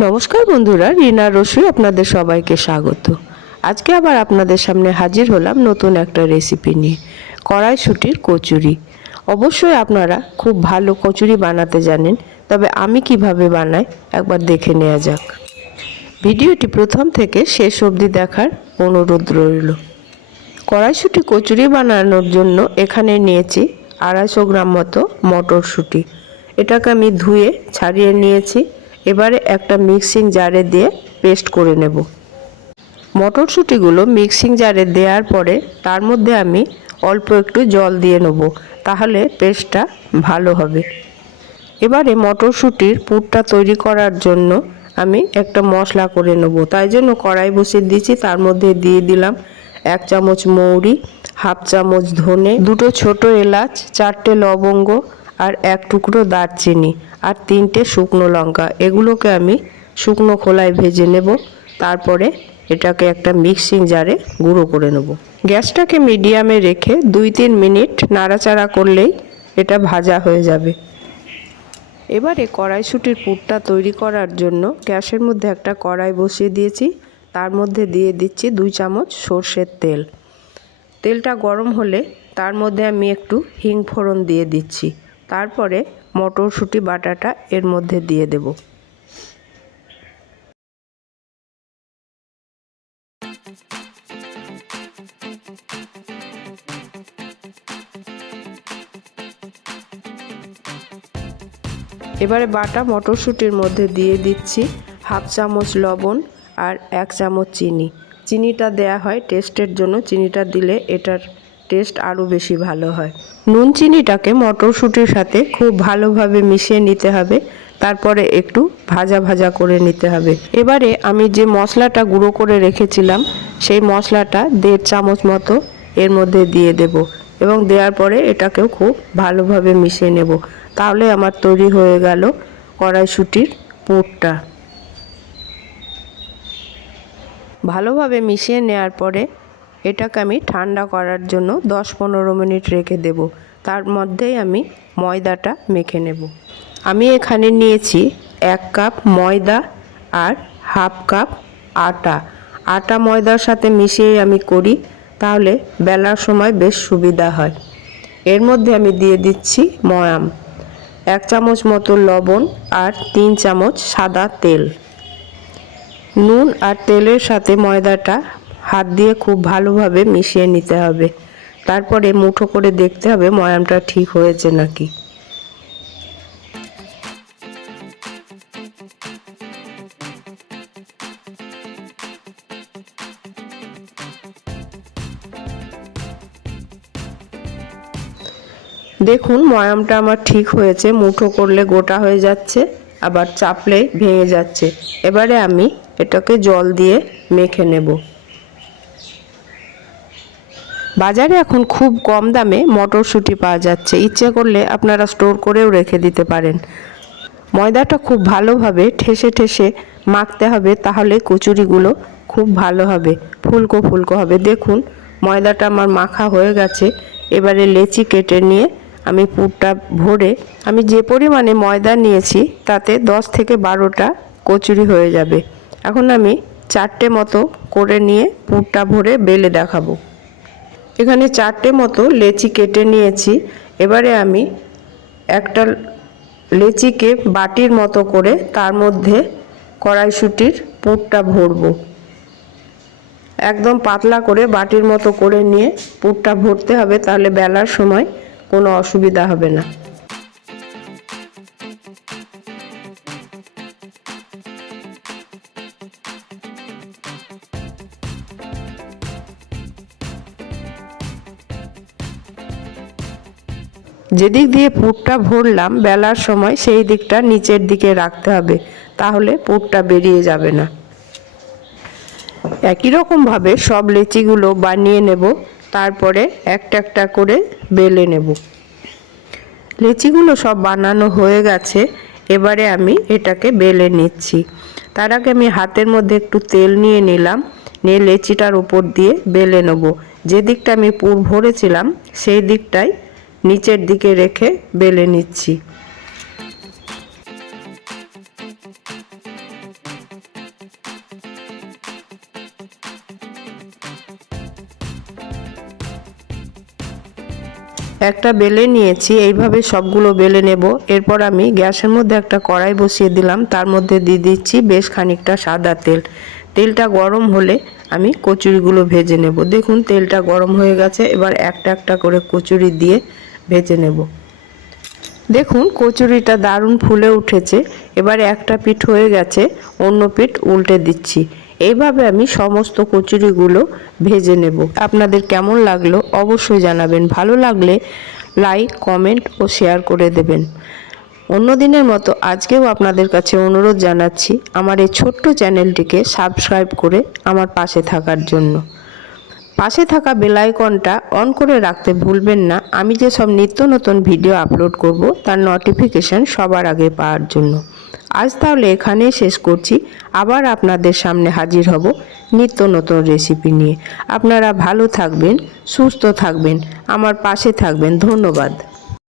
নমস্কার বন্ধুরা, রিনা রসুই আপনাদের সবাইকে স্বাগত। আজকে আবার আপনাদের সামনে হাজির হলাম নতুন একটা রেসিপি নিয়ে, কড়াইশুটির কচুরি। অবশ্যই আপনারা খুব ভালো কচুরি বানাতে জানেন, তবে আমি কীভাবে বানাই একবার দেখে নেওয়া যাক। ভিডিওটি প্রথম থেকে শেষ অবধি দেখার অনুরোধ রইল। কড়াইশুটি কচুরি বানানোর জন্য এখানে নিয়েছি আড়াইশো গ্রাম মতো মটরশুঁটি। এটাকে আমি ধুয়ে ছাড়িয়ে নিয়েছি। এবারে একটা মিক্সিং জারে দিয়ে পেস্ট করে নেব। মটরশুঁটিগুলো মিক্সিং জারে দেওয়ার পরে তার মধ্যে আমি অল্প একটু জল দিয়ে নেব, তাহলে পেস্টটা ভালো হবে। এবারে মটরশুঁটির পুরটা তৈরি করার জন্য আমি একটা মশলা করে নেব, তাই জন্য কড়াই বসিয়ে দিয়েছি, তার মধ্যে দিয়ে দিলাম এক চামচ মৌরি, হাফ চামচ ধনে, দুটো ছোট এলাচ, চারটে লবঙ্গ আর এক টুকরো দারচিনি আর তিনটে শুকনো লঙ্কা। এগুলোকে আমি শুকনো খোলায় ভেজে নেব। তারপরে এটাকে একটা মিক্সিং জারে গুঁড়ো করে নেব। গ্যাসটাকে মিডিয়ামে রেখে দুই তিন মিনিট নাড়াচাড়া করলেই এটা ভাজা হয়ে যাবে। এবারে কড়াইশুটির পুরটা তৈরি করার জন্য গ্যাসের মধ্যে একটা কড়াই বসিয়ে দিয়েছি। তার মধ্যে দিয়ে দিচ্ছি দুই চামচ সর্ষের তেল। তেলটা গরম হলে তার মধ্যে আমি একটু হিং ফোড়ন দিয়ে দিচ্ছি। তারপরে মটরশুঁটি বাটাটা এর মধ্যে দিয়ে দেব। এবারে বাটা মটরশুঁটির মধ্যে দিয়ে দিচ্ছি হাফ চামচ লবণ আর এক চামচ চিনি। চিনিটা দেয়া হয় টেস্টের জন্য, চিনিটা দিলে এটার টেস্ট আরও বেশি ভালো হয়। নুন চিনিটাকে মটরশুঁটির সাথে খুব ভালোভাবে মিশিয়ে নিতে হবে। তারপরে একটু ভাজা ভাজা করে নিতে হবে। এবারে আমি যে মশলাটা গুঁড়ো করে রেখেছিলাম, সেই মশলাটা দেড় চামচ মতো এর মধ্যে দিয়ে দেব এবং দেওয়ার পরে এটাকেও খুব ভালোভাবে মিশিয়ে নেব। তাহলে আমার তৈরি হয়ে গেল কড়াইশুটির পুরটা। ভালোভাবে মিশিয়ে নেওয়ার পরে এটাকে আমি ঠান্ডা করার জন্য দশ পনেরো মিনিট রেখে দেব। তার মধ্যেই আমি ময়দাটা মেখে নেব। আমি এখানে নিয়েছি এক কাপ ময়দা আর হাফ কাপ আটা। আটা ময়দার সাথে মিশিয়ে আমি করি, তাহলে বেলার সময় বেশ সুবিধা হয়। এর মধ্যে আমি দিয়ে দিচ্ছি ময়াম, এক চামচ মতো লবণ আর তিন চামচ সাদা তেল। নুন আর তেলের সাথে ময়দাটা হাত দিয়ে খুব ভালোভাবে মিশিয়ে নিতে হবে। তারপরে মুঠো করে দেখতে হবে ময়ামটা ঠিক হয়েছে নাকি। দেখুন, ময়ামটা আমার ঠিক হয়েছে, মুঠো করলে গোটা হয়ে যাচ্ছে, আবার চাপলে ভেঙে যাচ্ছে। এবারে আমি এটাকে জল দিয়ে মেখে নেব। বাজারে এখন খুব কম দামে মটরশুঁটি পাওয়া যাচ্ছে। ইচ্ছে করলে আপনারা স্টোর করেও রেখে দিতে পারেন। ময়দাটা খুব ভালোভাবে ঠেসে ঠেসে মাখতে হবে, তাহলে কচুরিগুলো খুব ভালো হবে, ফুলকো ফুলকো হবে। দেখুন, ময়দাটা আমার মাখা হয়ে গেছে। এবারে লেচি কেটে নিয়ে আমি পুরটা ভরে, আমি যে পরিমাণে ময়দা নিয়েছি, তাতে দশ থেকে বারোটা কচুরি হয়ে যাবে। এখন আমি চারটে মতো করে নিয়ে পুরটা ভরে বেলে দেখাবো। এখানে চারটে মতো লেচি কেটে নিয়েছি। এবারে আমি একটা লেচিকে বাটির মতো করে তার মধ্যে কড়াইশুটির পুরটা ভরবো। একদম পাতলা করে বাটির মতো করে নিয়ে পুরটা ভরতে হবে, তাহলে বেলার সময় কোনো অসুবিধা হবে না। যেদিক দিয়ে পুরটা ভরলাম বেলার সময়, সেই দিকটা নিচের দিকে রাখতে হবে, তাহলে পুরটা বেরিয়ে যাবে না। একই রকমভাবে সব লেচিগুলো বানিয়ে নেব, তারপরে একটা একটা করে বেলে নেব। লেচিগুলো সব বানানো হয়ে গেছে, এবারে আমি এটাকে বেলে নিচ্ছি। তার আগে আমি হাতের মধ্যে একটু তেল নিয়ে নিলাম, নিয়ে লেচিটার উপর দিয়ে বেলে নেব। যে দিকটা আমি পুর ভরেছিলাম, সেই দিকটাই নিচের দিকে রেখে বেলে নিচ্ছি। একটা বেলে নিয়েছি, এইভাবে সবগুলো বেলে নেব। এরপর আমি গ্যাসের মধ্যে একটা কড়াই বসিয়ে দিলাম, তার মধ্যে দিয়ে দিচ্ছি বেশ খানিকটা সাদা তেল। তেলটা গরম হলে আমি কচুরিগুলো ভেজে নেব। দেখুন, তেলটা গরম হয়ে গেছে, এবার একটা একটা করে কচুরি দিয়ে ভেজে নেব। দেখুন, কচুরিটা দারুণ ফুলে উঠেছে। এবার একটা পিঠ হয়ে গেছে, অন্য পিঠ উল্টে দিচ্ছি। এইভাবে আমি সমস্ত কচুরিগুলো ভেজে নেব। আপনাদের কেমন লাগল অবশ্যই জানাবেন। ভালো লাগলে লাইক, কমেন্ট ও শেয়ার করে দেবেন। অন্য দিনের মতো আজকেও আপনাদের কাছে অনুরোধ জানাচ্ছি, আমার এই ছোট্ট চ্যানেলটিকে সাবস্ক্রাইব করে আমার পাশে থাকার জন্য। পাশে থাকা বেলাইকনটা অন করে রাখতে ভুলবেন না। আমি যে সব নিত্য নতুন ভিডিও আপলোড করব, তার নোটিফিকেশান সবার আগে পাওয়ার জন্য। আজ তাহলে এখানেই শেষ করছি। আবার আপনাদের সামনে হাজির হব নিত্য নতুন রেসিপি নিয়ে। আপনারা ভালো থাকবেন, সুস্থ থাকবেন, আমার পাশে থাকবেন। ধন্যবাদ।